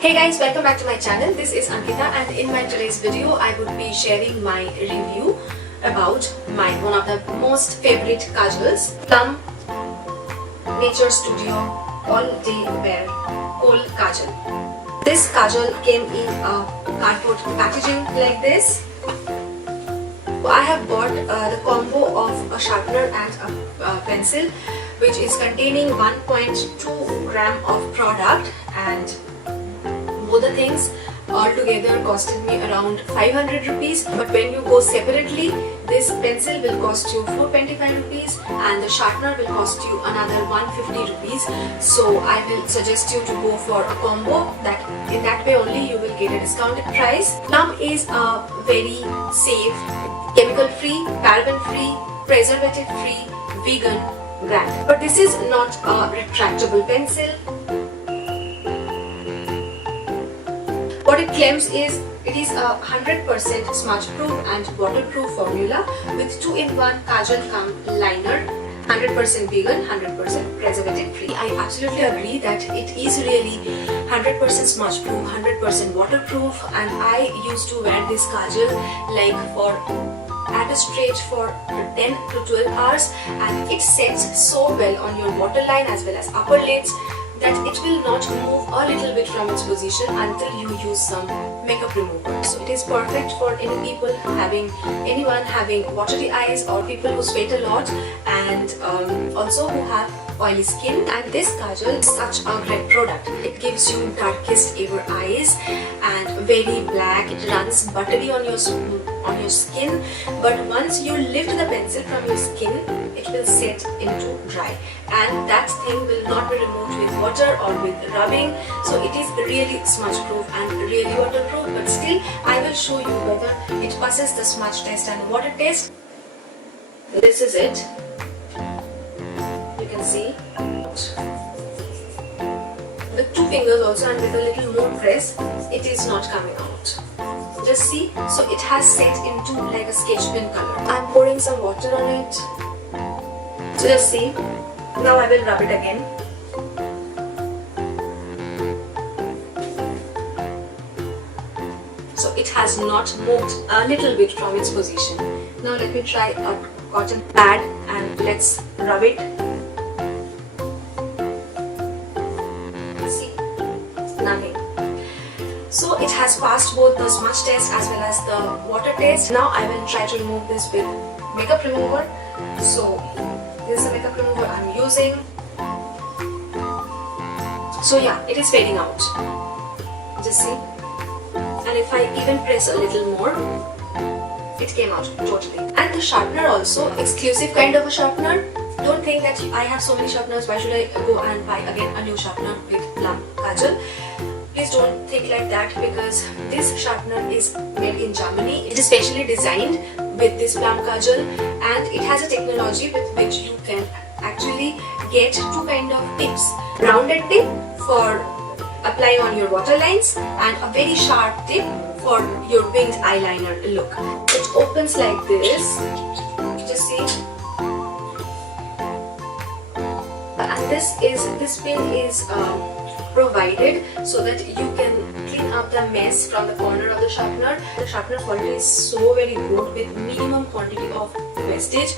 Hey guys, welcome back to my channel. This is Ankita and in my today's video I would be sharing my review about one of the most favorite kajals, PLUM Nature Studio All Day Wear Kohl Kajal. This kajal came in a cardboard packaging like this. I have bought the combo of a sharpener and a pencil, which is containing 1.2 gram of product, and both the things altogether costed me around 500 rupees. But when you go separately, this pencil will cost you 425 rupees and the sharpener will cost you another 150 rupees. So I will suggest you to go for a combo. In that way only you will get a discounted price. PLUM is a very safe, chemical free, paraben free, preservative free, vegan brand. But this is not a retractable pencil. What it claims is it is a 100% smudge proof and waterproof formula with 2-in-1 kajal cum liner, 100% vegan, 100% preservative free. I absolutely agree that it is really 100% smudge proof, 100% waterproof, and I used to wear this kajal like at a stretch for 10 to 12 hours, and it sets so well on your waterline as well as upper lids that it will not move a little bit from its position until you use some makeup remover. So it is perfect for anyone having watery eyes or people who sweat a lot, and also who have oily skin. And this kajal is such a great product. It gives you darkest ever eyes and very black. It runs buttery on your skin, but once you lift the pencil from your skin, it will set into dry, and that thing will not be removed with water or with rubbing. So it is really smudge proof and really waterproof, but still I will show you whether it passes the smudge test and water test. This is it. You can see with 2 fingers also, and with a little more press, it is not coming out. Just see, so it has set into like a sketch pen color. I am pouring some water on it. So just see, now I will rub it again. So it has not moved a little bit from its position. Now let me try a cotton pad and let's rub it. See, nothing. So it has passed both the smudge test as well as the water test. Now I will try to remove this with makeup remover. So this is a makeup remover I'm using. So yeah, it is fading out. Just see. And if I even press a little more, it came out totally. And the sharpener also, exclusive kind of a sharpener. Don't think that I have so many sharpeners, why should I go and buy again a new sharpener with PLUM Kajal? Please don't think like that, because this sharpener is made in Germany. It is specially designed with this PLUM Kajal, and it has a technology with which you can actually get 2 kind of tips. Rounded tip for applying on your waterlines and a very sharp tip for your winged eyeliner look. It opens like this. Just see. And this pin is provided so that you can clean up the mess from the corner of the sharpener. The sharpener quality is so very good with minimum quantity of wastage.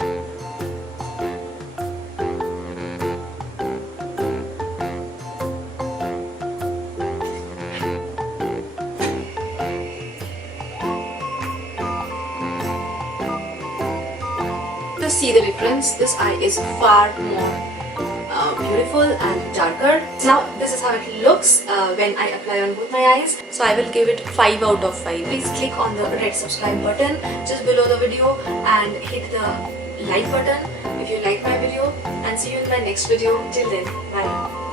Just see the difference. This eye is far more beautiful and darker. Now this is how it looks when I apply on both my eyes. So I will give it 5 out of 5. Please click on the red subscribe button just below the video and hit the like button if you like my video, and see you in my next video. Till then, bye.